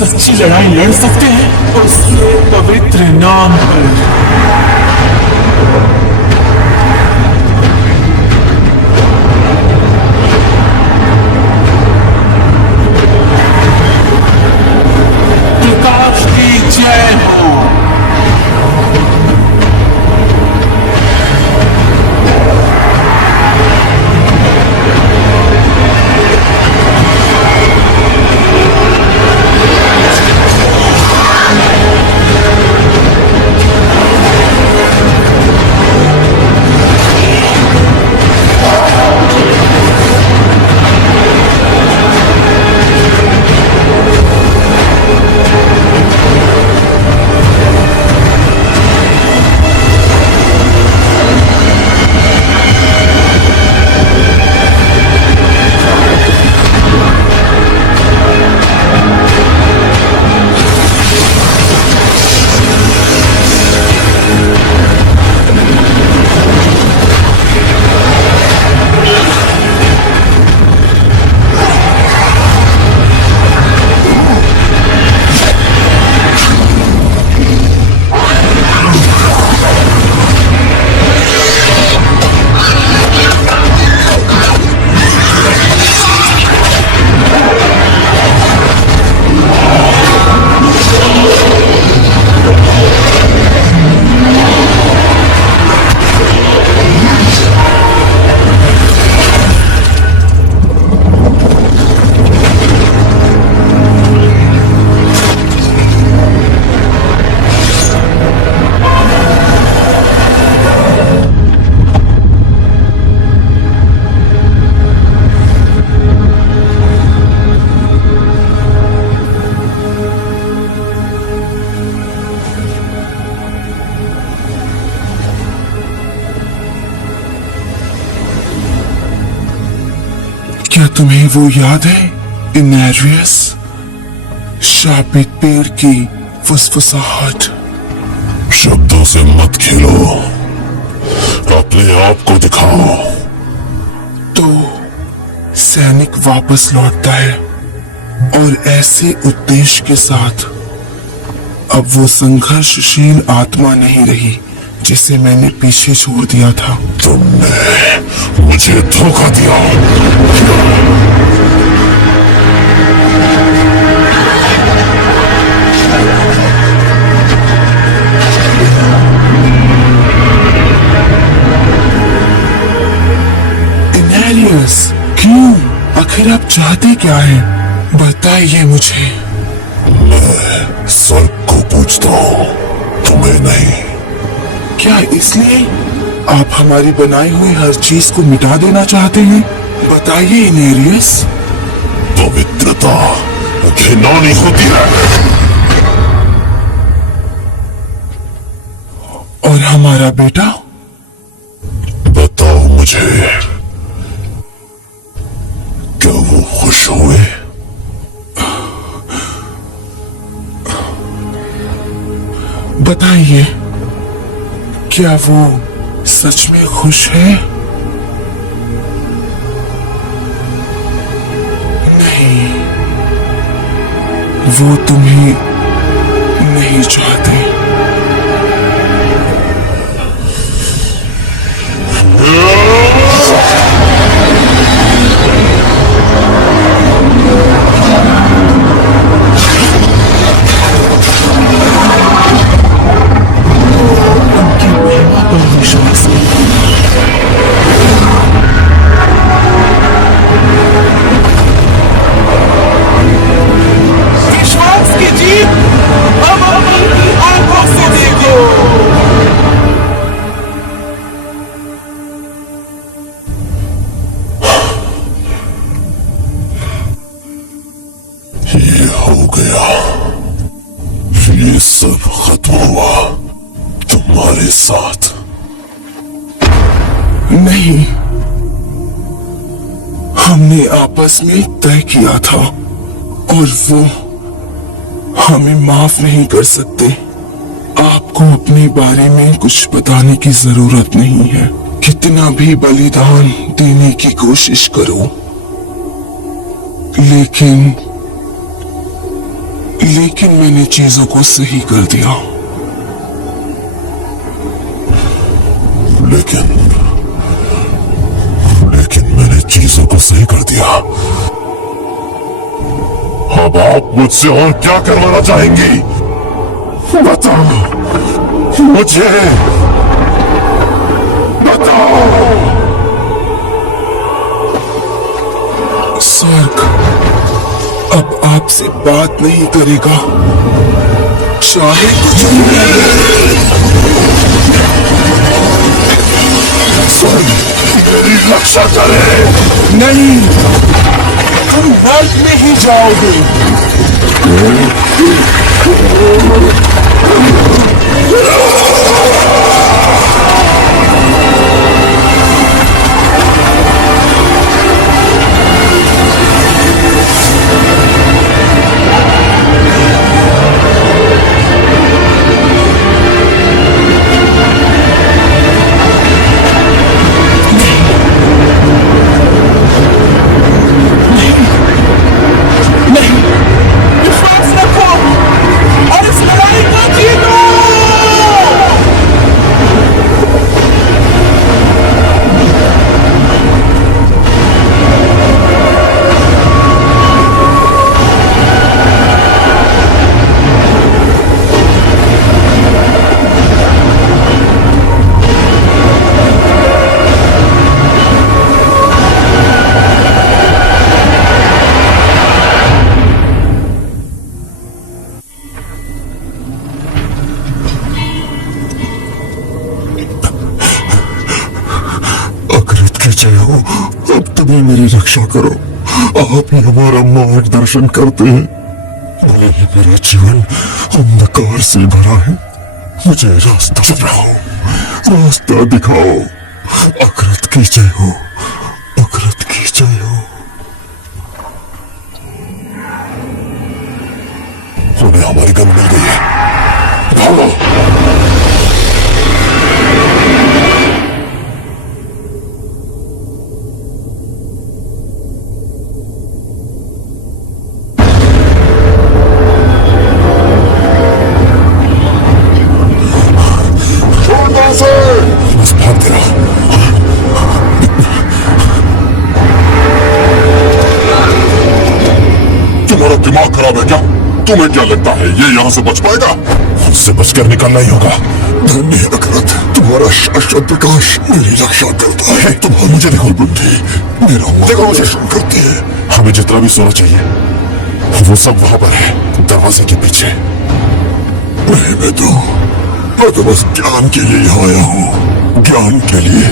सच्ची लड़ाई लड़ सकते हैं उसके पवित्र नाम पर। प्रकाश की जय हो। क्या तुम्हें वो याद है, इनेरियस? शापित पेड़ की फुसफुसाहट। शब्दों से मत खेलो, अपने आप को दिखाओ। तो सैनिक वापस लौटता है और ऐसे उद्देश्य के साथ। अब वो संघर्षशील आत्मा नहीं रही जिसे मैंने पीछे छोड़ दिया था। तुमने मुझे धोखा दिया। इनेरियस, क्यों? आखिर आप चाहते क्या हैं? बताइए मुझे। मैं स्वर्ग को पूछता हूँ, तुम्हें नहीं। क्या इसलिए आप हमारी बनाई हुई हर चीज को मिटा देना चाहते हैं? बताइए इनेरियस। पवित्रता घिनौनी होती है। और हमारा बेटा? बताओ मुझे, क्या वो खुश हुए? बताइए, क्या वो सच में खुश है? नहीं, वो तुम्हें नहीं चाहते। ये हो गया, ये सब खत्म हुआ तुम्हारे साथ। नहीं, हमने आपस में तय किया था और वो हमें माफ नहीं कर सकते। आपको अपने बारे में कुछ बताने की जरूरत नहीं है। कितना भी बलिदान देने की कोशिश करो, लेकिन लेकिन मैंने चीजों को सही कर दिया। लेकिन मैंने चीजों को सही कर दिया। अब आप मुझसे और क्या करवाना चाहेंगी? बताओ मुझे, बताओ। सर्क अब आपसे बात नहीं करेगा, चाहे कुछ मेरी रक्षा करे। नहीं, तुम नर्क में ही जाओगे। जय हो, अब तुम्हें मेरी रक्षा करो। आप ही हमारा मार्गदर्शन करते हैं। भले ही मेरा जीवन अंधकार से भरा है, मुझे रास्ता दिखाओ, रास्ता दिखाओ। अकरत की जय हो, अकरत की जय हो। उन्हें हमारी गन मिल गई है, भागो। बस भागते रहो। तुम्हारा दिमाग खराब है क्या? तुम्हें क्या लगता है ये यहाँ से बच पाएगा? उससे बचकर निकलना ही होगा। धन्य अकरत, तुम्हारा शाश्वत प्रकाश मेरी रक्षा करता है। तुम्हारी मुझे देखो बुद्धि मेरा मार्गदर्शन करती है। हमें जितना भी सोना चाहिए वो सब वहां पर है, दरवाजे के पीछे। मैं तो बस ज्ञान के लिए यहाँ आया हूँ, ज्ञान के लिए।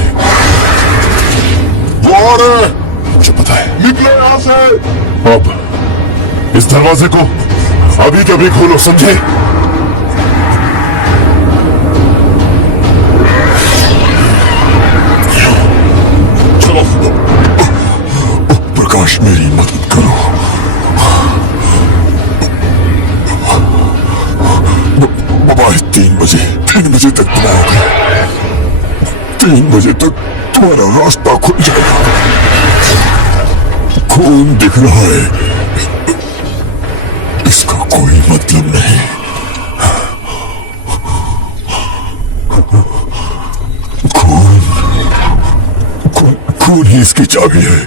वो आ रहे हैं, मुझे पता है। निकले यहाँ से। अब इस दरवाजे को अभी के अभी खोलो, समझे? चलो। प्रकाश मेरी मदद करो। 3 बजे तक तुम आओगे। 3 बजे तक तुम्हारा रास्ता खुल जाएगा। खून दिख रहा है, इसका कोई मतलब नहीं। खून ही इसकी चाबी है।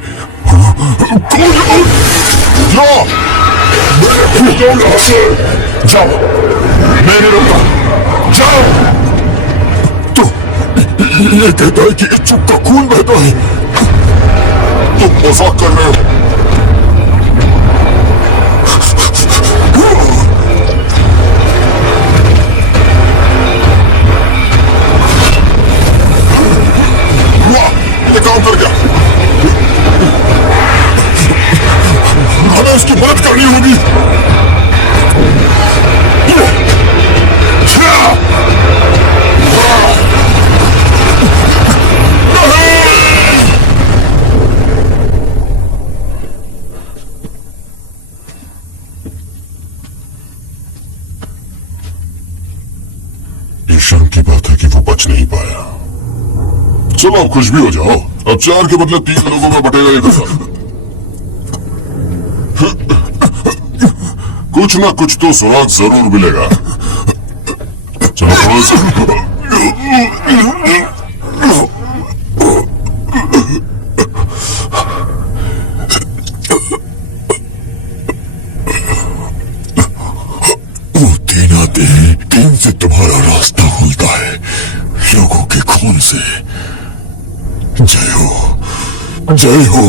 जाओ, जाओ, मैं नहीं रुकता। जाओ। तो ये कहता है कि इच्छुक का खून बहता है। तुम मजाक कर रहे हो। ये काम कर गया। हमें उसकी मदद करनी होगी। शर्म की बात है कि वो बच नहीं पाया। चलो अब खुश भी हो जाओ। अब 4 के बदले 3 लोगों में बटेगा ये दफा। कुछ कुछ ना कुछ तो सुराग जरूर मिलेगा। चलो पड़ोस। वो दिन आते हैं, दिन से तुम्हारा रास्ता खुलता है, लोगों के खून से। जय हो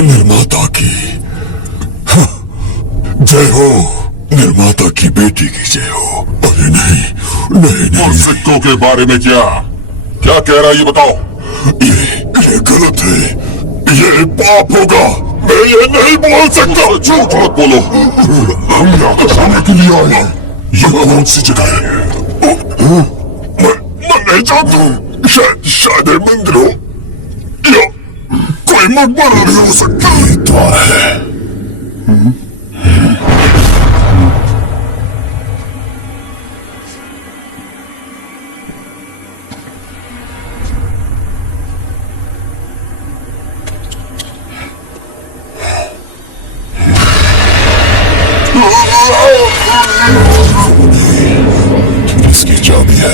निर्माता की। हाँ, जय हो निर्माता की बेटी की जय हो। अरे नहीं नहीं और नहीं, सिक्कों के बारे में क्या क्या कह रहा है ये बताओ। ये गलत है, ये पाप होगा। मैं ये नहीं बोल सकता। झूठ मत बोलो। हम यहाँ खाने के लिए आए हैं। ये कौन सी जगह है? मैं नहीं जानता हूँ। शायद ये मंदिर हो या कोई मकबरा भी हो सकता है। ये द्वार है। इसकी चाबी है।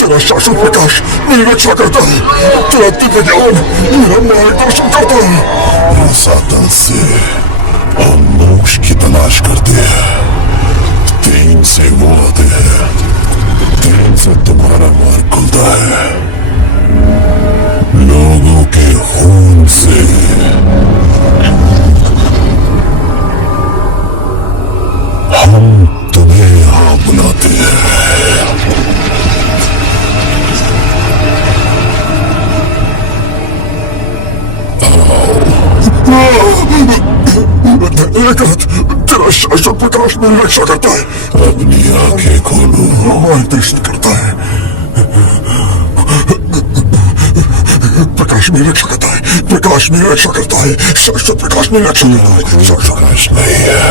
तेरा शासन प्रकाश मेरी रक्षा करता है। तेरा दिव्य ज्ञान मेरा मार्गदर्शन करता है। साधन से हम मोक्ष की तलाश करते हैं। तीन से वो आते हैं, तीन से तुम्हारा मार्ग खुलता है। लोगों के खून से। हम तुम्हें यहाँ बुलाते हैं। तेरा शासन प्रकाश मेरी रक्षा करता है। अपनी आंखें खोलो, मार्गदर्शन करता है। प्रकाश मेरी रक्षा करता है। प्रकाश मेरी रक्षा करता है। शासन प्रकाश मेरी रक्षा करता है। प्रकाश नहीं है।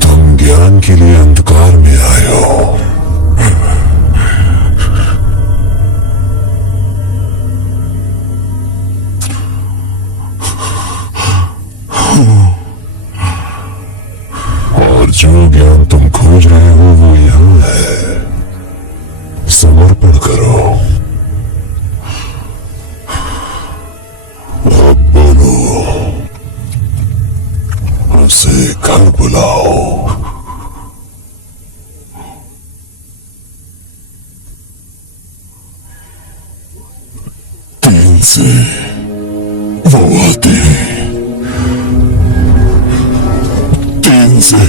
तुम ज्ञान के लिए अंधकार में आए हो। और जो ज्ञान तुम खोज रहे हो वो यहां है। समर्पण करो। अब बोलो, उसे घर बुलाओ। तीन से वो आते हैं। तीन से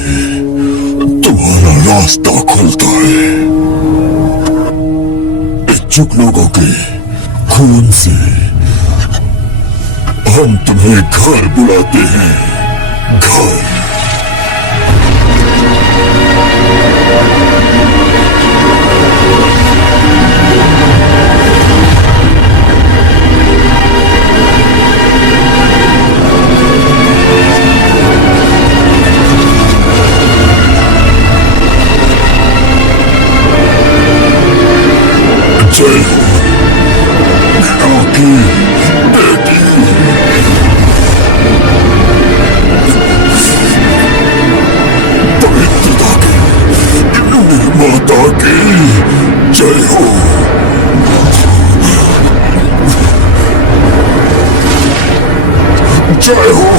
तुम्हारा रास्ता खुलता है। इच्छुक लोगों के खून से हम तुम्हें घर बुलाते हैं। घर। जय हो की बेटी। पवित्रता की निर्माता की जय हो। जय हो।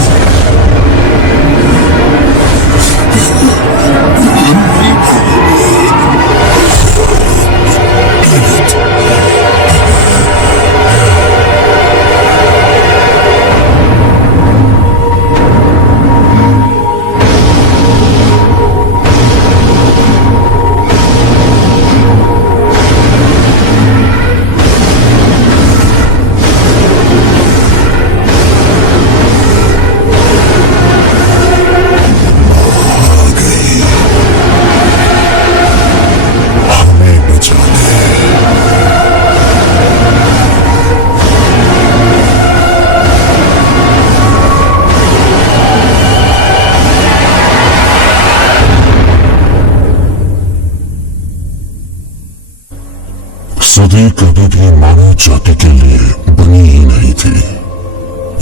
नदी कभी भी मानव जाति के लिए बनी ही नहीं थी।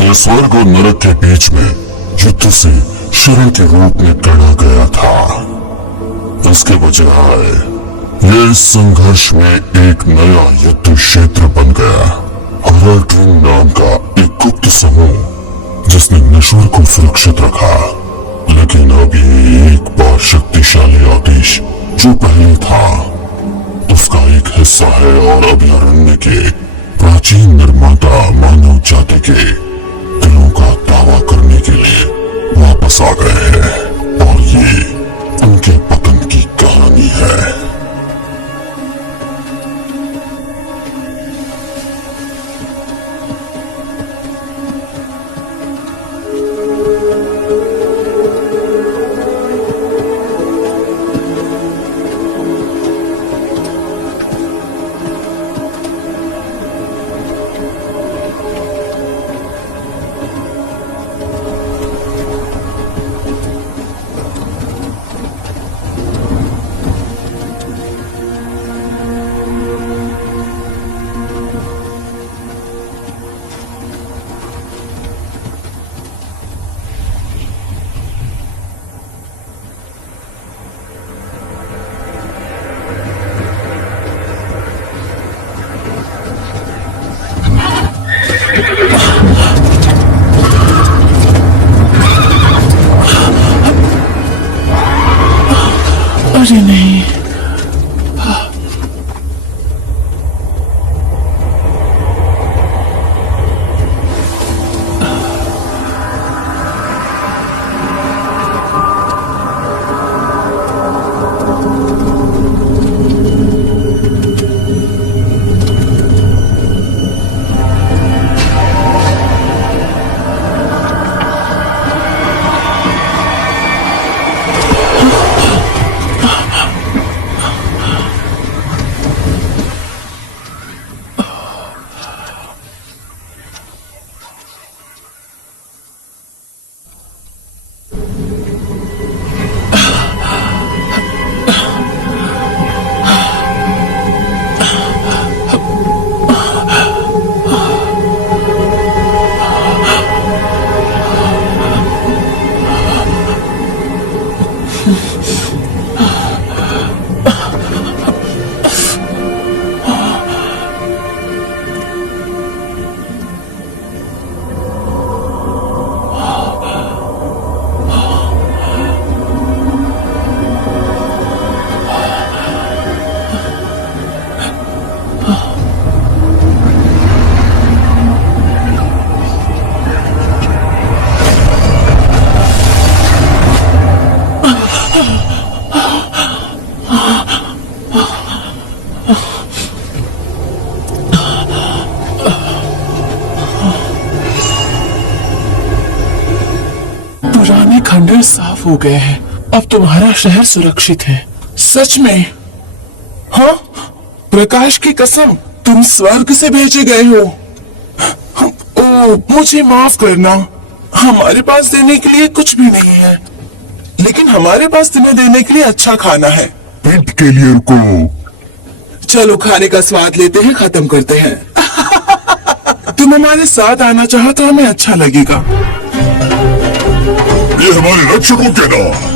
यह स्वर्ग और नरक के बीच में युद्ध से शरण के रूप में गढ़ा गया था। इसके बजाय ये इस संघर्ष में एक नया युद्ध क्षेत्र बन गया। हॉरर ड्रीम नाम का एक गुप्त समूह जिसने नश्वर को सुरक्षित रखा। लेकिन अभी एक बार शक्तिशाली आदेश जो पहले था उसका एक हिस्सा है और अभयारण्य के प्राचीन निर्माता मानव जाति के दिलों का दावा करने के लिए वापस आ गए हैं और ये उनके पतन की कहानी है। अरे नहीं, पुराने खंडर साफ हो गए हैं। अब तुम्हारा शहर सुरक्षित है। सच में? हाँ, प्रकाश की कसम, तुम स्वर्ग से भेजे गए हो। ओ, मुझे माफ करना, हमारे पास देने के लिए कुछ भी नहीं है, लेकिन हमारे पास तुम्हें देने के लिए अच्छा खाना है। पेट के लिए रुको। चलो खाने का स्वाद लेते हैं, खत्म करते हैं। तुम हमारे साथ आना चाहो तो हमें अच्छा लगेगा। ये हमारे रक्षकों के नाम।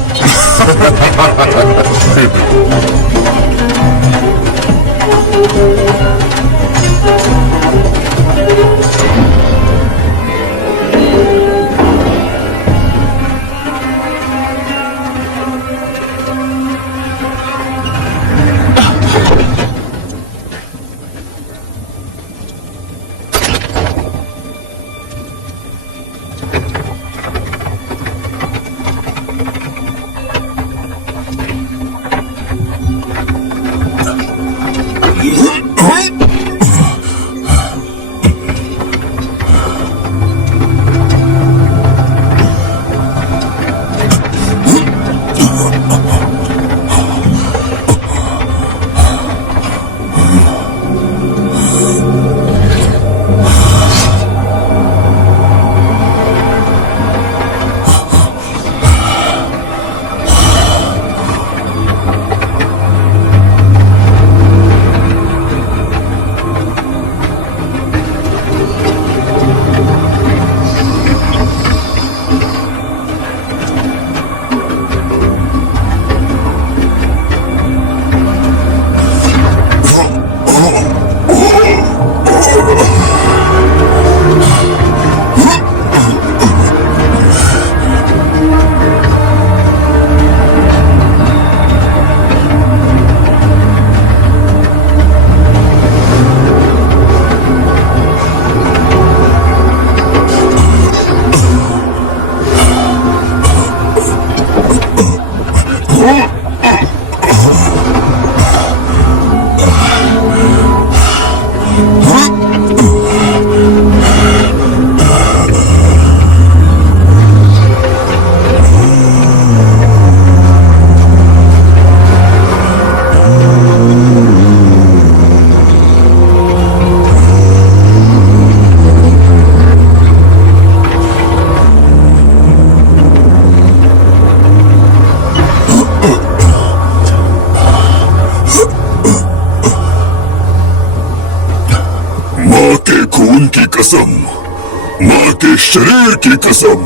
के शरीर की कसम,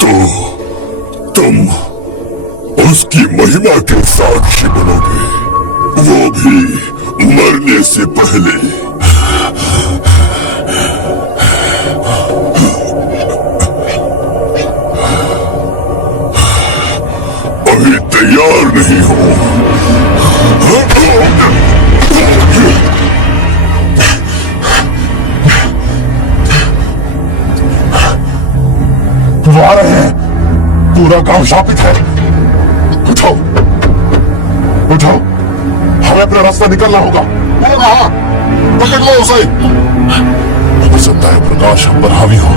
तो तुम उसकी महिमा के साक्षी बनोगे, वो भी मरने से पहले। अभी तैयार नहीं हो? वो आ रहे हैं, पूरा गांव शापित है। उठो उठो, हमें अपना रास्ता निकलना होगा। वो कहाँ? पकड़ लो उसे। हो सकता है प्रकाश हम पर हावी हो।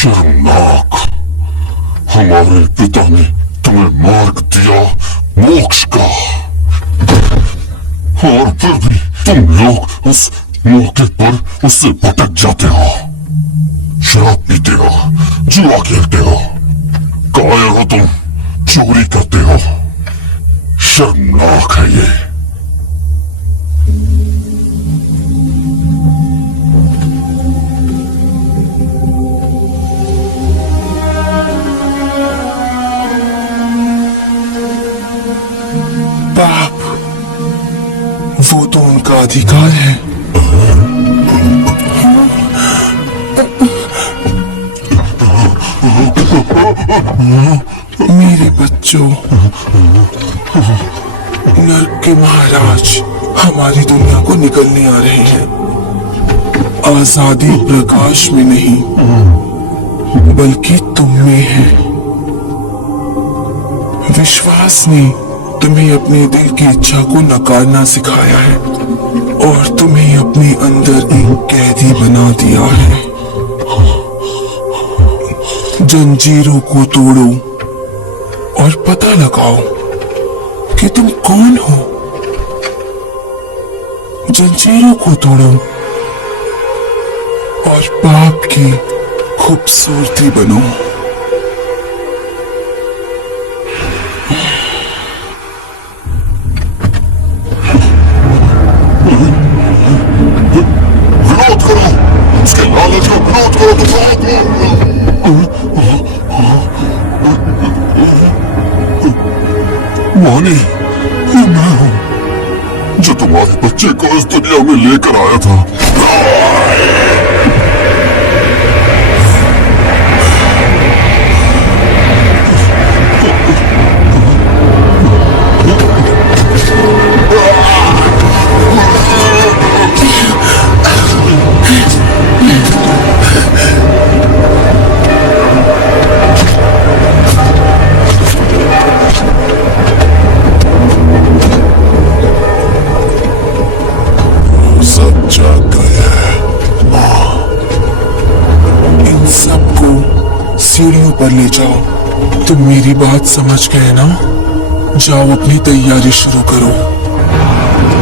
शर्मनाक, हमारे पिता ने तुम्हें मार्ग दिया मोक्ष का, और फिर भी तुम लोग उस मौके पर उससे भटक जाते हो। शराब पीते हो, जुआ खेलते हो, कायर हो तुम, चोरी करते हो। शर्मनाक है ये। बाप, वो तो उनका अधिकार है। मेरे बच्चों, नर्क के महाराज हमारी दुनिया को निकलने आ रहे हैं। आजादी प्रकाश में नहीं, बल्कि तुम में है। विश्वास ने तुम्हें अपने दिल की इच्छा को नकारना सिखाया है, और तुम्हें अपने अंदर एक कैदी बना दिया है। जंजीरों को तोड़ो और पता लगाओ कि तुम कौन हो। जंजीरों को तोड़ो और पाप की खूबसूरती बनो। विरोध करो, उसके लालच का विरोध करो। मानी, ये मैं हूं जो तुम्हारे बच्चे को इस दुनिया में लेकर आया था। सब जाग गया। इन सबको सीढ़ियों पर ले जाओ। तुम मेरी बात समझ गए ना? जाओ अपनी तैयारी शुरू करो।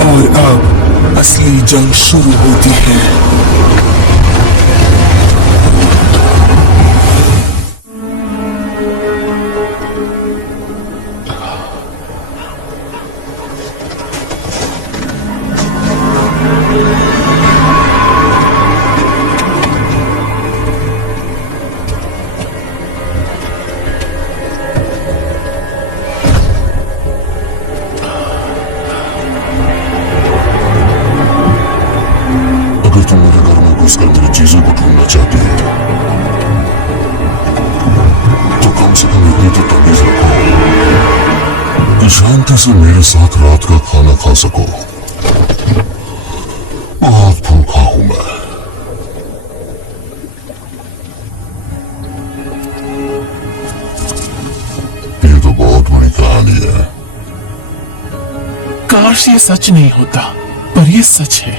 और अब असली जंग शुरू होती है। अगर तुम मेरे घर में शांति से मेरे साथ रात का खाना खा सको। बहुत भूखा हूं मैं। ये तो बहुत बड़ी कहानी है। काश ये सच नहीं होता, पर ये सच है।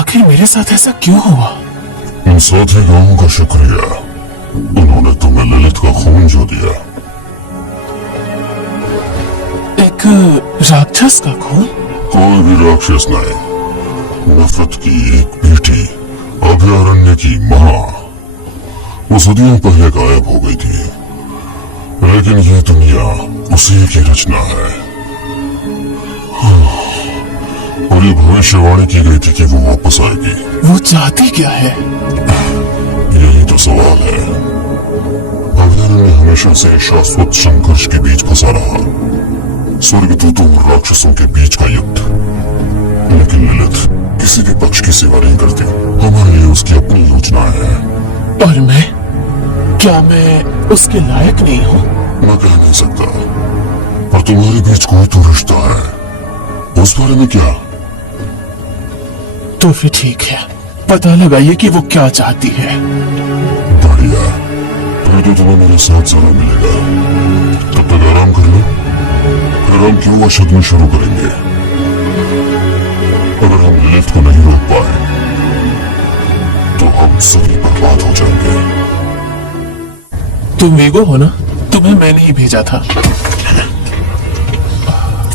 आखिर मेरे साथ ऐसा क्यों हुआ? उन साथी गांवों का शुक्रिया, उन्होंने तुम्हें ललित का खून जो दिया। एक राक्षस का खून? कोई भी राक्षस नहीं, नफरत की एक बेटी, अभयारण्य की माँ। वो सदियों पहले गायब हो गई थी, लेकिन ये दुनिया उसी की रचना है। और ये भविष्यवाणी की गई थी कि वो वापस आएगी। वो चाहती क्या है? यही तो सवाल है। अभयारण्य हमेशा से शाश्वत संघर्ष के बीच फंसा रहा, स्वर्गदूतों और राक्षसों के बीच का युद्ध। लेकिन ललित किसी भी पक्ष की सेवा नहीं करती। हमारे लिए उसकी अपनी योजनाएं हैं। और मैं? क्या मैं उसके लायक नहीं हूँ? मैं कह नहीं सकता, पर तुम्हारे बीच कोई तो रिश्ता है। उस बारे में क्या? तो फिर ठीक है, पता लगाइए कि वो क्या चाहती है। बढ़िया, फिर तो तुम्हें मेरे साथ समय मिलेगा। तब तक आराम कर लो, फिर हम क्यों अशद में शुरू करेंगे। अगर हम लिफ्ट को नहीं रोक पाए तो हम सभी बर्बाद हो जाएंगे। तुम वीगो हो ना? तुम्हें मैंने ही भेजा था।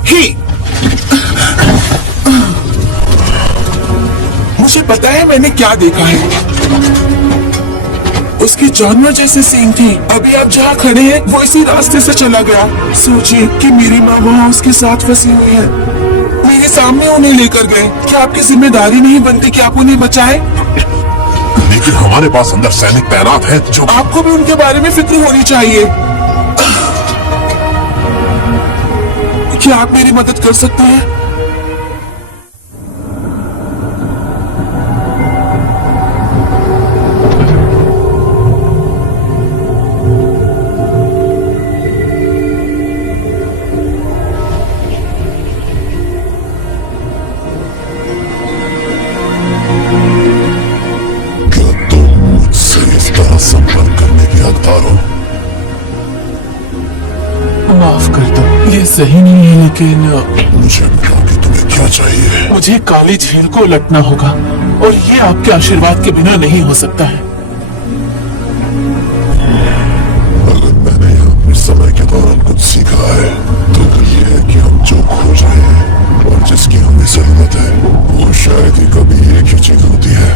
ही! मुझे पता है मैंने क्या देखा है। उसकी जानवर जैसे सींग थी। अभी आप जहाँ खड़े हैं वो इसी रास्ते से चला गया। सोचिए कि मेरी माँ वहाँ उसके साथ फंसी हुई है। मेरे सामने उन्हें लेकर गए। क्या आपकी जिम्मेदारी नहीं बनती कि आप उन्हें बचाएं? लेकिन हमारे पास अंदर सैनिक तैनात हैं जो... आपको भी उनके बारे में फिक्र होनी चाहिए। क्या आप मेरी मदद कर सकते हैं? संपर्क करने की हकदार हो। माफ कर दो, ये सही नहीं है, लेकिन मुझे बताओ कि तुम्हें क्या चाहिए। मुझे काली झील को उलटना होगा और ये आपके आशीर्वाद के बिना नहीं हो सकता है। अगर मैंने अपने समय के दौरान कुछ सीखा है तो ये है कि हम जो खोज रहे हैं और जिसकी हमें जरूरत है वो शायद ही कभी एक ही चीज होती है।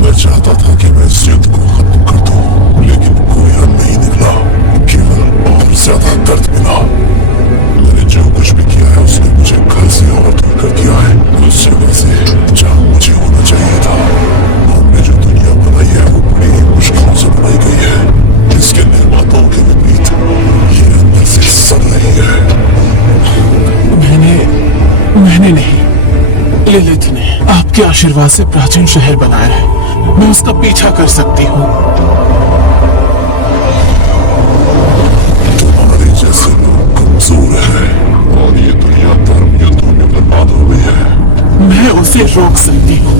मैं चाहता था कि मैं इस युद्ध को खत्म कर दूं, लेकिन कोई हल नहीं निकला, केवल और ज्यादा दर्द मिला। मैंने जो कुछ भी किया है उसने मुझे घर से और दूर कर दिया है, उस जगह से जहां मुझे होना चाहिए था। हमने जो दुनिया बनाई है वो बड़ी ही मुश्किलों से बनाई गई है। इसके निर्माताओं के विपरीत ये अंदर से सड़ रही है। मैंने नहीं, लिलिथ ने आपके आशीर्वाद से प्राचीन शहर बनाया है। मैं उसका पीछा कर सकती हूँ। तुम्हारे जैसे लोग कमजोर हैं और ये दुनिया धर्म युद्धों में बर्बाद हो गई है। मैं उसे रोक सकती हूँ।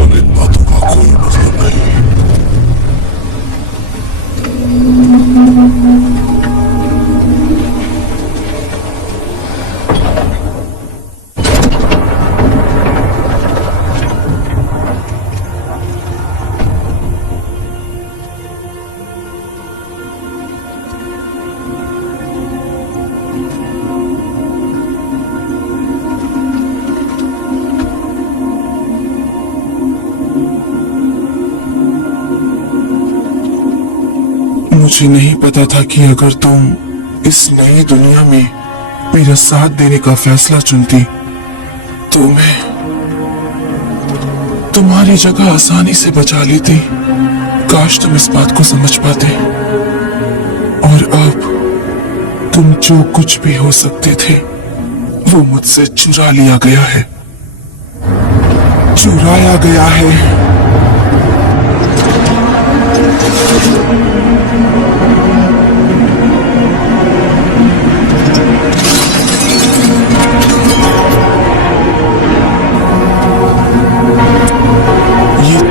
अब इन बातों का कोई मतलब नहीं। मुझे नहीं पता था कि अगर तुम इस नई दुनिया में मेरा साथ देने का फैसला चुनती तो मैं तुम्हारी जगह आसानी से बचा लेती। काश तुम इस बात को समझ पाते। और अब तुम जो कुछ भी हो सकते थे वो मुझसे चुरा लिया गया है, चुराया गया है। ये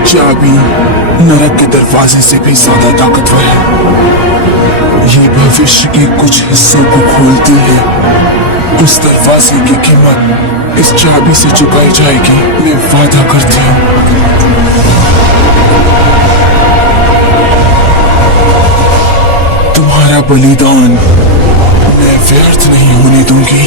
चाबी नरक के दरवाजे से भी ज्यादा ताकतवर है। ये भविष्य के कुछ हिस्सों को खोलती है। उस दरवाजे की कीमत इस चाबी से चुकाई जाएगी, मैं वादा करती हूँ। तुम्हारा बलिदान मैं व्यर्थ नहीं होने दूंगी।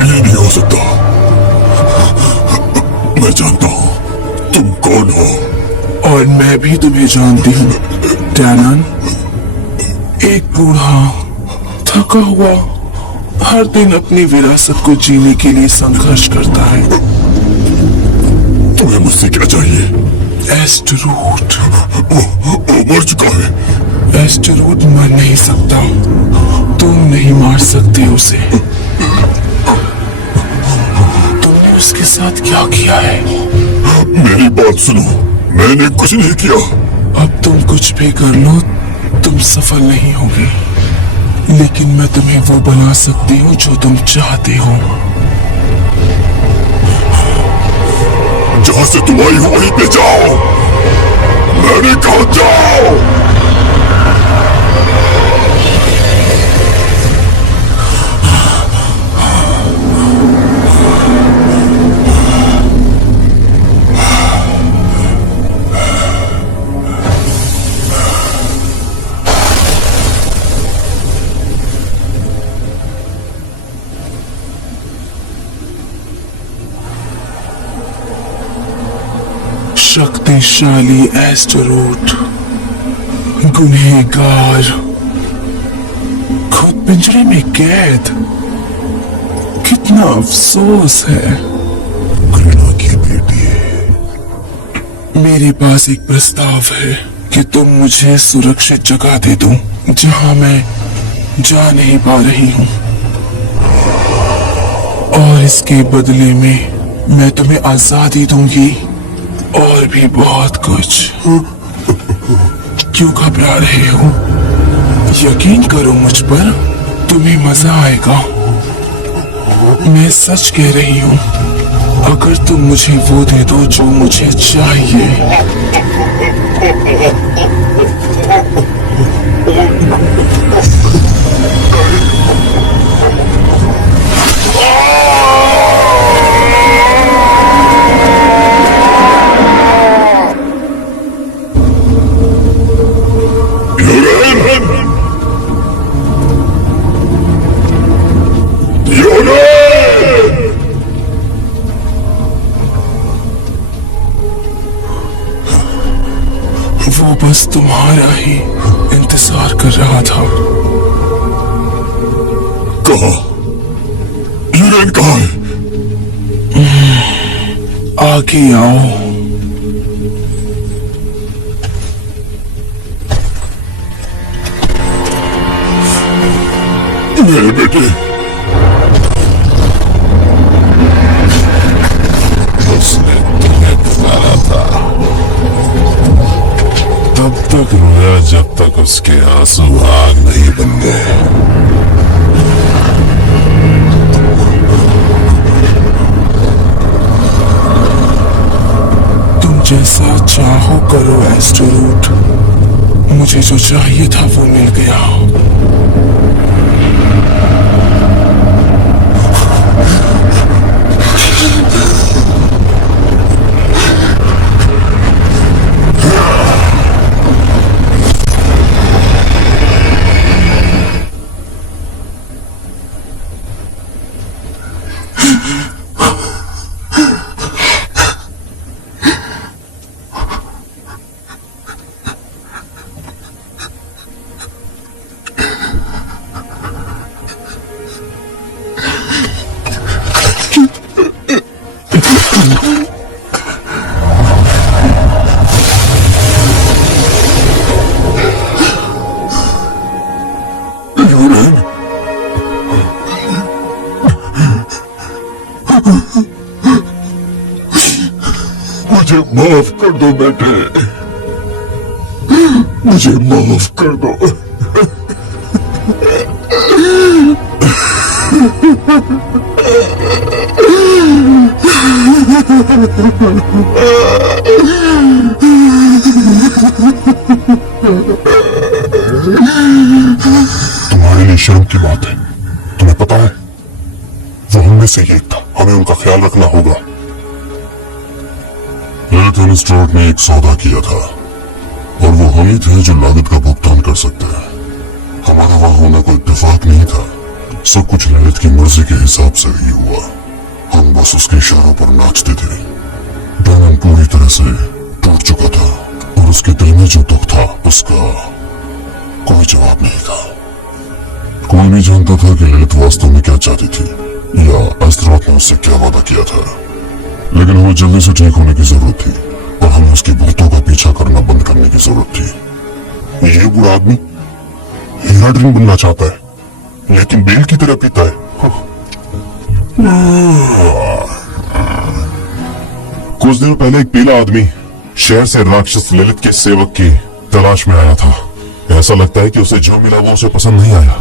ये नहीं हो सकता। मैं जानता हूं तुम कौन हो। और मैं भी तुम्हें जानती हूँ डैनन। एक बूढ़ा थका हुआ हर दिन अपनी विरासत को जीने के लिए संघर्ष करता है। तुम्हें मुझसे क्या चाहिए? एस्टेरोड। वो मर चुका है। एस्टेरोड मर नहीं सकता, तुम नहीं मार सकते उसे। तुमने उसके साथ क्या किया है? मेरी बात सुनो, मैंने कुछ नहीं किया। अब तुम कुछ भी कर लो, तुम सफल नहीं होगे। लेकिन मैं तुम्हें वो बना सकती हूँ जो तुम चाहते हो। जहां से तुम आई हो वहीं पे जाओ। मैंने कहा जाओ। शक्तिशाली एस्टेरोड, गुनहगार, खुद पिंजरे में कैद। कितना अफसोस है। घृणा की बेटी। मेरे पास एक प्रस्ताव है कि तुम मुझे सुरक्षित जगह दे दो जहां मैं जा नहीं पा रही हूं, और इसके बदले में मैं तुम्हें आजादी दूंगी और भी बहुत कुछ। क्यों घबरा रहे हो? यकीन करो मुझ पर, तुम्हें मजा आएगा। मैं सच कह रही हूँ। अगर तुम मुझे वो दे दो जो मुझे चाहिए। वो बस तुम्हारा ही इंतजार कर रहा था। कहा? यूरेन कहाँ है? आगे आओ। मेरे बेटे, उसने तुम्हें पुकारा था। तब तक रोया जब तक उसके आंसू आग नहीं बन गए। तुम जैसा चाहो करो एस्टेरोड। मुझे जो चाहिए था वो मिल गया। मुझे माफ कर दो बेटे, मुझे माफ कर दो। तुम्हारे लिए शर्म की बात है। तुम्हें पता है वो हम में से एक था, हमें उनका ख्याल रखना होगा। एथन स्टुअर्ट ने एक सौदा किया था और वो हम ही थे जो लागत का भुगतान कर सकते हैं। हमारा वहां होना कोई इत्तेफाक नहीं था, सब कुछ ललित की मर्जी के हिसाब से ही हुआ। हम बस उसके इशारों पर नाचते थे। डैनन पूरी तरह से टूट चुका था और उसके दिल में जो दुख था उसका कोई जवाब नहीं था। कोई नहीं जानता था कि ललित वास्तव में क्या चाहती थी या एस्टेरोथ ने उससे क्या वादा किया था, लेकिन हमें जल्दी से ठीक होने की जरूरत थी और हमें उसकी भूतों का पीछा करना बंद करने की जरूरत थी। ये बुरा आदमी हीरा ड्रिंक बनना चाहता है लेकिन बेल की तरह पीता है। कुछ दिन पहले एक पीला आदमी शहर से राक्षस ललित के सेवक की तलाश में आया था। ऐसा लगता है कि उसे जो मिला वो उसे पसंद नहीं आया।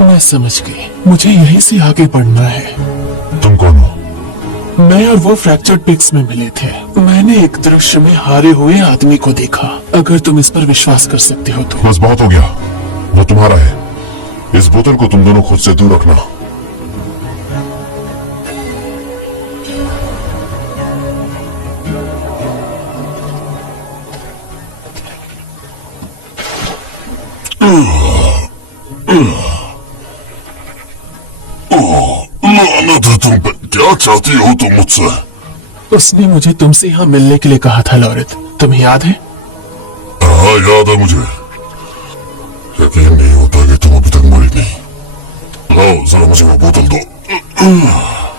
मैं समझ गई, मुझे यहीं से आगे बढ़ना है। तुम कौन हो? मैं और वो फ्रैक्चर्ड पिक्स में मिले थे। मैंने एक दृश्य में हारे हुए आदमी को देखा। अगर तुम इस पर विश्वास कर सकते हो तो। बस बहुत हो गया, वो तुम्हारा है। इस बोतल को तुम दोनों खुद से दूर रखना। लानत है तुम पे, क्या चाहती हो तुम मुझसे? उसने मुझे तुमसे यहाँ मिलने के लिए कहा था लॉरेट, तुम्हें याद है? हाँ याद है मुझे। यकीन नहीं होता कि तुम अभी तक मरी नहीं। लाओ जरा मुझे वो बोतल दो।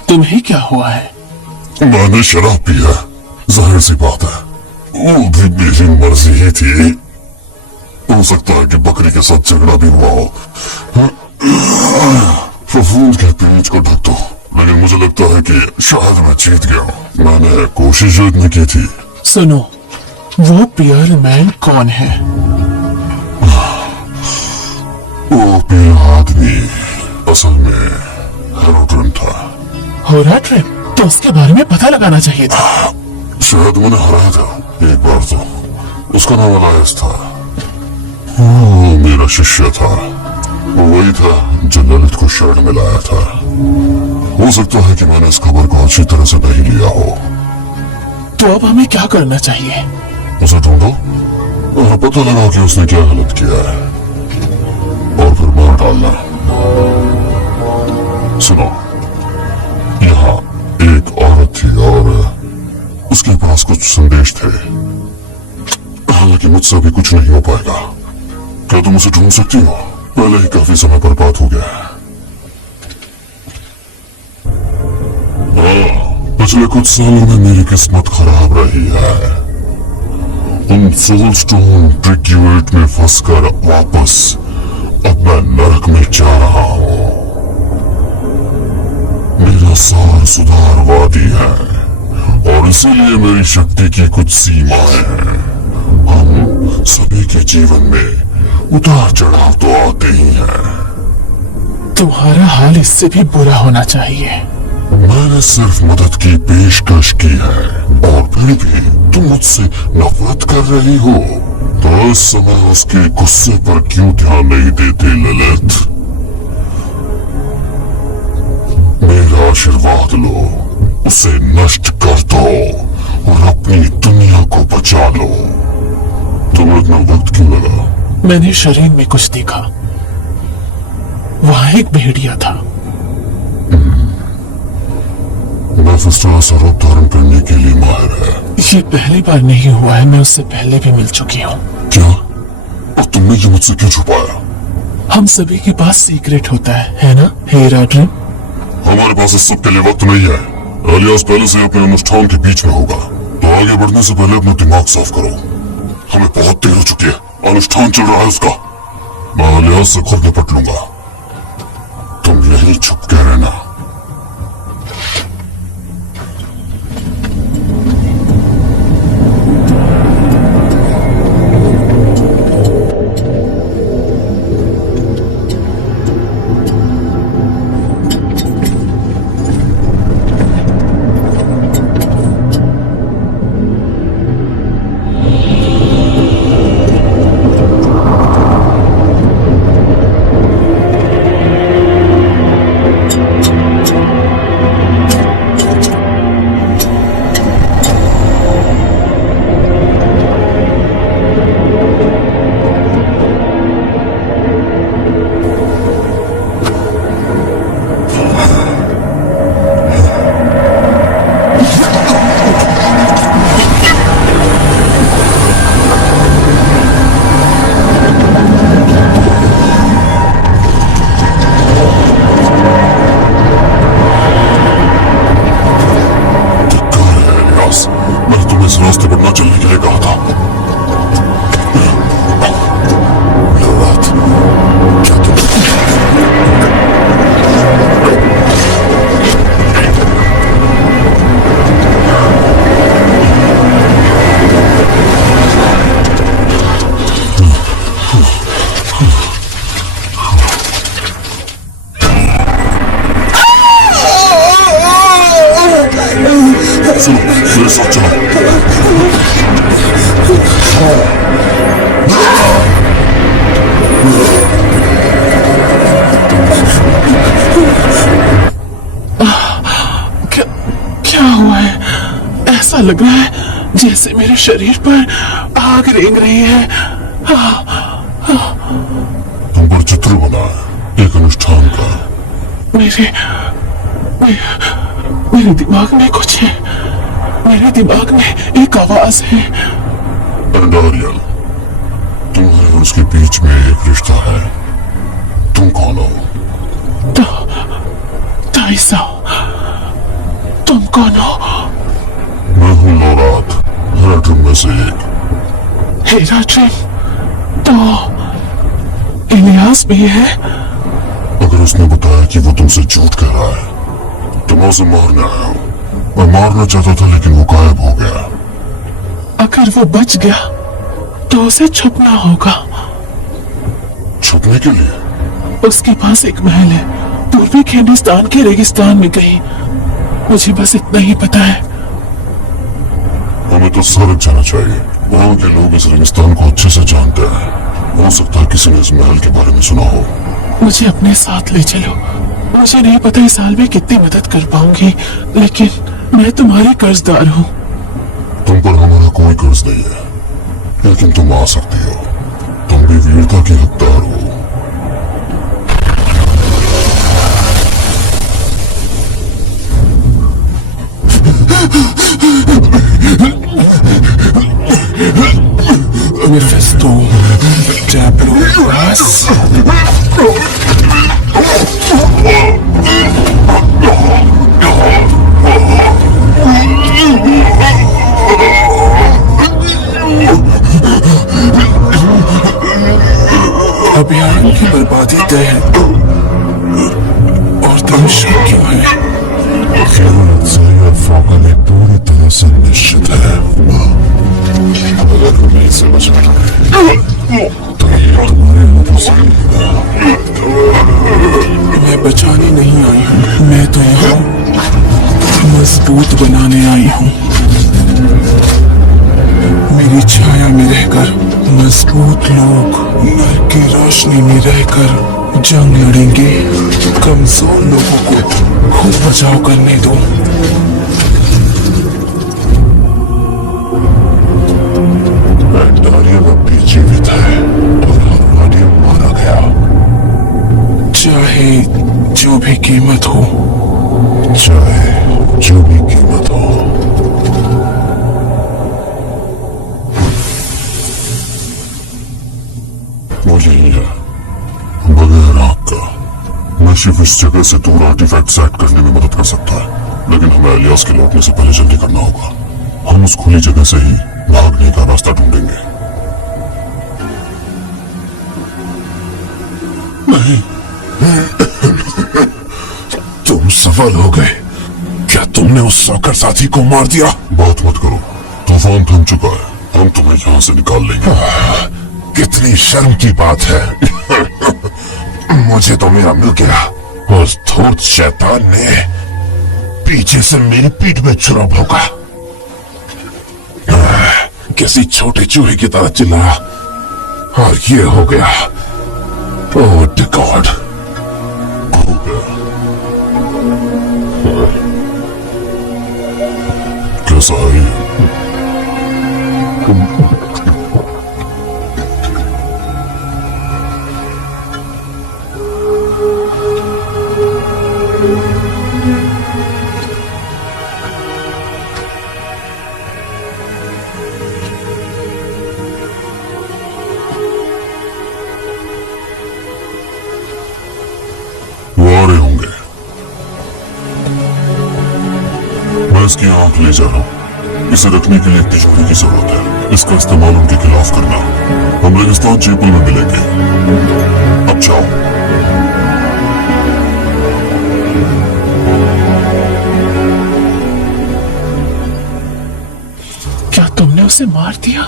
तुम्हें क्या हुआ है? मैंने शराब पिया, जाहिर सी बात है। वो भी मेरी मर्जी ही थी। हो सकता है कि बकरी के साथ झगड़ा भी हुआ हो। फफूंद के पेच को ढक दो, लेकिन मुझे लगता है कि शायद मैं जीत गया। मैंने कोशिश जीतने की थी। सुनो, वो पियर मैन कौन है? वो पीला आदमी असल में हेरोड्रन था। होराट्रिन? तो उसके बारे में पता लगाना चाहिए था। शायद मैंने हराया था एक बार तो। उसका नाम अलायस था। वो मेरा शिष्य था। वो वही था जो ललित को शरण में लाया था। हो सकता है कि मैंने इस खबर को अच्छी तरह से नहीं लिया हो। तो अब हमें क्या करना चाहिए? उसे ढूंढो और पता लगाओ कि उसने क्या गलत किया है और फिर मार डालना। सुनो, यहाँ एक औरत थी और उसके पास कुछ संदेश थे। हालांकि मुझसे अभी कुछ नहीं हो पाएगा। क्या तुम उसे ढूंढ सकती हो? पहले ही काफी समय बर्बाद हो गया है। पिछले कुछ सालों में मेरी किस्मत खराब रही है। उन सोलस्टोन ट्रिक्यूएट में फंसकर वापस अब मैं नरक में जा रहा हूँ। मेरा सार सुधारवादी है और इसीलिए मेरी शक्ति की कुछ सीमाएं हैं। हम सभी के जीवन में उतार चढ़ाव तो आते ही हैं। तुम्हारा हाल इससे भी बुरा होना चाहिए। मैंने सिर्फ मदद की पेशकश की है और फिर भी तुम मुझसे नफरत कर रही हो। तो इस समय उसके गुस्से पर क्यों ध्यान नहीं देते ललित? मेरा आशीर्वाद लो, उसे नष्ट कर दो और अपनी दुनिया को बचा लो। तुम्हें इतना वक्त क्यों लगा? मैंने शरीर में कुछ देखा। वहां एक भेड़िया था। मेफिस्टो ऐसा रूप धारण करने के लिए माहिर है। ये पहली बार नहीं हुआ है, मैं उससे पहले भी मिल चुकी हूँ। क्या? और तुमने ये मुझसे क्यों छुपाया? हम सभी के पास सीक्रेट होता है ना हीरा ड्रीम? हमारे पास इस सब के लिए वक्त नहीं है। एलियास पहले से अपने अनुष्ठान के बीच में होगा, तो आगे बढ़ने से पहले अपना दिमाग साफ करो। हमें बहुत देर हो चुकी है, अनुष्ठान चल रहा है उसका। मैं एलियास से खुद निपट लूंगा, तुम यहीं छुप के रहना। इस रास्ते पर न चलने के लिए कहा था। लौरात, क्या तुम सुनो, मेरे साथ चलो। क्या हुआ है? ऐसा लग रहा है जैसे मेरे शरीर पर आग रेंग रही है। तुम पर चित्र बना है एक अनुष्ठान का। मेरे दिमाग में कुछ है। मेरे दिमाग में एक आवाज है। एंडारियल, तुम्हारे और उसके बीच में एक रिश्ता है। तुम कौन हो? ताइसा, तुम कौन हो? मैं हूँ लौरात, हेराट्रिम में से एक। हेराट्रिम? तो इलियास भी है? अगर उसने बताया कि वो तुमसे झूठ कह रहा है तो मैं उसे मारने आया हूँ। मैं मारना चाहता था लेकिन वो गायब हो गया। अगर वो बच गया तो उसे छुपना होगा। छुपने के लिए? उसके पास एक महल है पूर्वी खिंडिस्तान के रेगिस्तान में कहीं। मुझे बस इतना ही पता है। हमें तो सरक जाना चाहिए। वहाँ के लोग इस रेगिस्तान को अच्छे से जानते हैं। हो सकता है किसी ने इस महल के बारे में सुना हो। मुझे अपने साथ ले चलो। मुझे नहीं पता इस साल में कितनी मदद कर पाऊंगी, लेकिन मैं तुम्हारी कर्जदार हूँ। तुम पर हमारा कोई कर्ज नहीं है, लेकिन तुम आ सकती हो। तुम भी वीरता की हकदार हो। Mephisto, Diablos. अभियान की बर्बादी तय है और तुम शक क्यों है? फाकने पूरी तरह से निश्चित है। अगर हमें इसे बचाना है तो ये तुम्हारे हाथों से मैं बचाने नहीं आई हूँ, मैं तो यहाँ मजबूत बनाने आई हूँ। मेरी छाया में रहकर मजबूत लोग नर की रोशनी में रहकर जंग लड़ेंगे। कमजोर लोगों को खुद बचाव करने दो। एंडारियल अब भी जीवित है और हार्वाडियम मारा गया। चाहे जो भी कीमत हो, चाहे जो भी कीमत हो। वो यही है, काशिफ इस जगह से दूर आर्टिफैक्ट सेट करने में मदद कर सकता है, लेकिन हमें इलियास के लौटने से पहले जल्दी करना होगा। हम उस खुली जगह से ही भागने का रास्ता ढूंढेंगे। नहीं, तुम सफल हो गए। क्या तुमने उस सौकर साथी को मार दिया? बात मत करो, तूफान थम चुका है, हम तुम्हें यहां से निकाल लेंगे। कितनी शर्म की बात है। मुझे तो मेरा मिल गया। उस धूर्त शैतान ने पीछे से मेरी पीठ में छुरा भोंका। किसी छोटे चूहे की तरह चिल्लाया और ये हो गया। ओह गॉड, हो गया। कैसा है ये? वो आ रहे होंगे। मैं इसकी आंख ले जा रहा हूं। इसे रखने के लिए एक तिजोरी की जरूरत है। इसका इस्तेमाल उनके खिलाफ करना। हम रेगिस्तान चेपल में मिलेंगे। अब जाओ। क्या तुमने उसे मार दिया?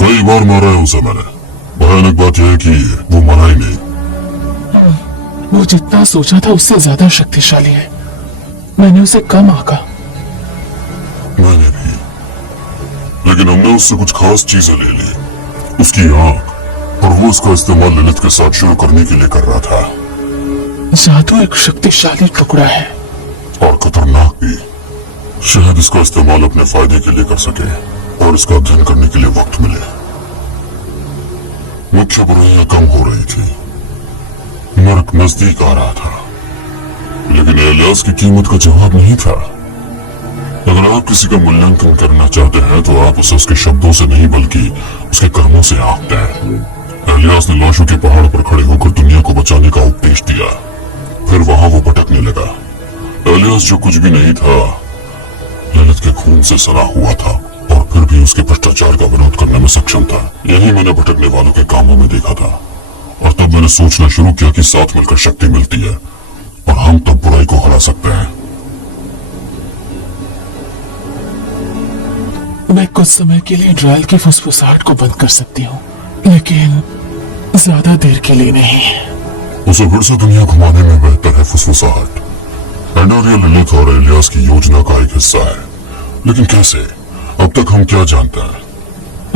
कई बार मारा है उसे मैंने। भयानक बात यह है कि वो मरा ही नहीं। वो जितना सोचा था उससे ज्यादा शक्तिशाली है। मैंने उसे कम आंका। मैंने भी, लेकिन हमने उससे कुछ खास चीजें ले ली। उसकी आंख, और वो उसका इस्तेमाल ललित के साथ शुरू करने के लिए कर रहा था। जादू एक शक्तिशाली टुकड़ा है और खतरनाक भी। शायद इसका इस्तेमाल अपने फायदे के लिए कर सके और इसका अध्ययन करने के लिए वक्त मिले। मुख्य बुराइयां कम हो रही थी, नर्क नजदीक आ रहा था, लेकिन इलियास की कीमत का जवाब नहीं था। अगर आप किसी का मूल्यांकन करना चाहते हैं तो आप उसे उसके शब्दों से नहीं बल्कि उसके कर्मों से आंकते हैं। इलियास ने लाशों के पहाड़ पर खड़े होकर दुनिया को बचाने का उपदेश दिया। फिर वहां वो भटकने लगा। इलियास जो कुछ भी नहीं था, ललित के खून से सना हुआ था और फिर भी उसके भ्रष्टाचार का विरोध करने में सक्षम था। यही मैंने भटकने वालों के कामों में देखा था और तब मैंने सोचना शुरू किया कि साथ मिलकर शक्ति मिलती है और हम तब बुराई को हरा सकते हैं। मैं कुछ समय के लिए ड्रायल की फुसफुसाहट को बंद कर सकती हूँ, लेकिन ज्यादा देर के लिए नहीं। उसे फिर से दुनिया घुमाने में बेहतर है फुसफुसाहट। एंडोरिया ललित और इलियास की योजना का एक हिस्सा है, लेकिन कैसे? अब तक हम क्या जानते हैं?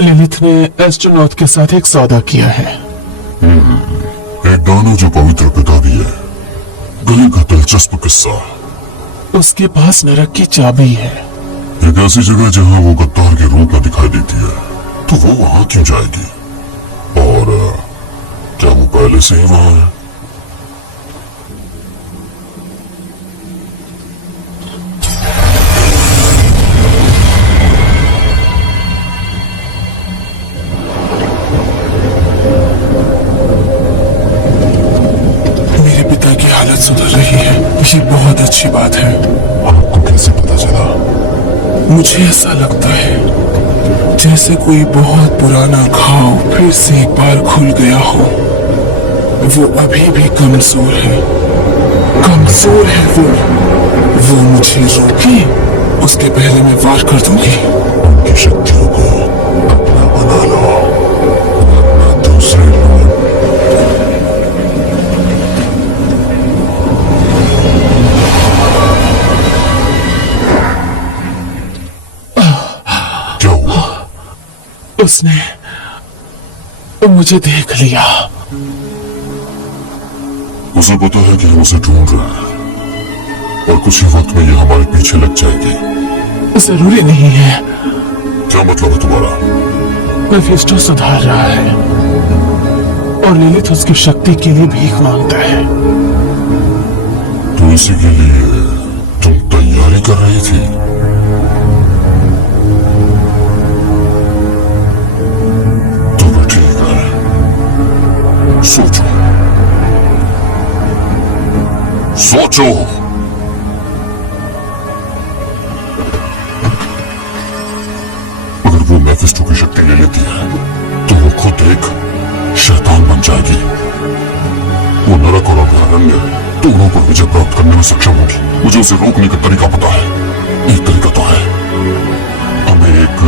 ललित ने एस्ट्रोनॉट के साथ एक सौदा किया है। एक दानव जो पवित्र पिता भी है। गली का दिलचस्प किस्सा। उसके पास नरक की चाबी है। एक ऐसी जगह जहां वो गद्दार के रूप में दिखाई देती है, तो वो वहां क्यों जाएगी? और क्या वो पहले से ही वहां है? मेरे पिता की हालत सुधर रही है, ये बहुत अच्छी बात है। आपको कैसे पता चला? मुझे ऐसा लगता है जैसे कोई बहुत पुराना घाव फिर से एक बार खुल गया हो। वो अभी भी कमजोर है, कमजोर है वो मुझे रोके, उसके पहले मैं वार कर दूंगी। उनकी शक्तियों को अपना बना लो, अपना दूसरे लोग। क्या हुआ? उसने मुझे देख लिया। उसे पता है कि हम उसे ढूंढ रहे हैं और कुछ ही वक्त में ये हमारे पीछे लग जाएगी। जरूरी नहीं है। क्या मतलब है तुम्हारा? मेफिस्टो सुधार रहा है और लिलिथ उसकी शक्ति के लिए भीख मांगता है। तो इसी के लिए तुम तैयारी कर रही थी? तो भी ठीक है, सोचो। सोचो। अगर वो मेफिस्टो की शक्ति ले लेती है तो वो खुद एक शैतान बन जाएगी। वो नरक और अभयारण्य दोनों पर विजय प्राप्त करने में सक्षम होगी। मुझे उसे रोकने का तरीका पता है। एक तरीका तो है, हमें एक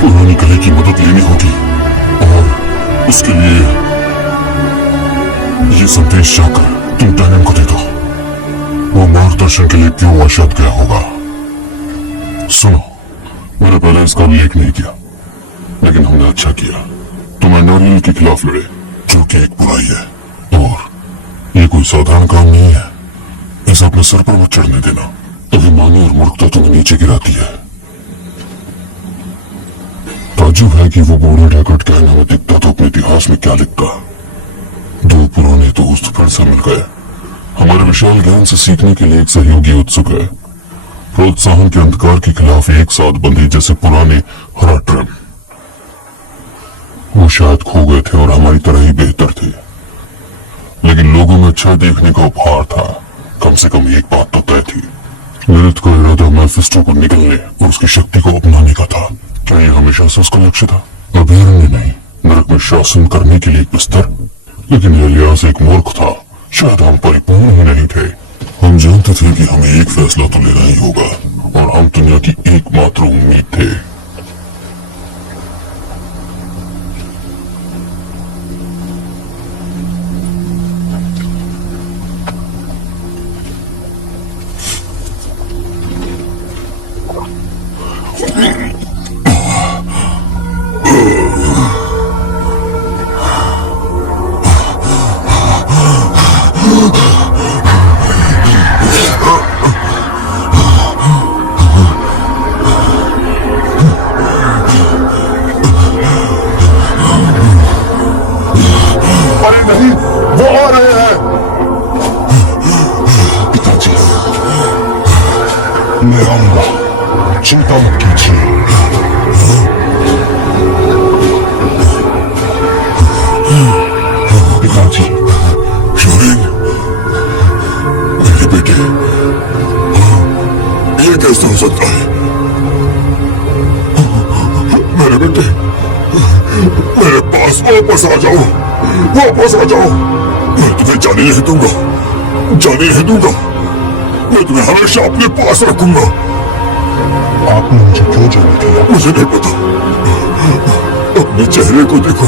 पुरानी कले की मदद लेनी होगी और उसके लिए ये संदेश जाकर तुम टैनिम को दे दो। वो मार्गदर्शन के लिए क्यों वाशात गया होगा। सुनो, मैंने पहले इसका उल्लेख नहीं किया, लेकिन हमने अच्छा किया। तुम एंडोरियल के खिलाफ लड़े, जो कि एक बुराई है, और ये कोई साधारण काम नहीं है। इसे अपने सर पर मत चढ़ने देना, अभिमानी और मूर्खता तुम्हें नीचे गिराती है। ताज्जुब है कि वो बोरो डैगर्ट कैन हमें दिखता तो अपने इतिहास में क्या लिखता। दो पुराने दोस्त फिर से मिल गए। हमारे विशाल ज्ञान से सीखने के लिए एक सहयोगी उत्सुक है। प्रोत्साहन के अंधकार के खिलाफ एक साथ बंधे जैसे पुराने हराट्रम। वो शायद खो गए थे और हमारी तरह ही बेहतर थे, लेकिन लोगों में अच्छा देखने का उपहार था। कम से कम एक बात तो तय थी, लिलिथ का इरादा मेफिस्टो को निकलने और उसकी शक्ति को अपनाने का था। क्या ये हमेशा से उसका लक्ष्य था? अभयारण्य नहीं, नरक में शासन करने के लिए एक बिस्तर। लेकिन एलियास एक मूर्ख था, शायद हम परिपूर्ण ही नहीं थे। हम जानते थे कि हमें एक फैसला तो लेना ही होगा, और हम दुनिया की एकमात्र उम्मीद थे। नहीं, वो आ रहे हैं। पिताजी, मैं आऊंगा, चिंता मत कीजिए। पिताजी, शाहीन, मेरे बेटे, ये कैसे हो सकता है? मेरे बेटे, मेरे पास वापस आ जाओ, वापस आ जाओ। मैं तुम्हें जाने नहीं दूंगा, जाने नहीं दूंगा। मैं तुम्हें हमेशा अपने पास रखूंगा। आपने मुझे क्यों जाने दिया? मुझे नहीं पता। अपने चेहरे को देखो,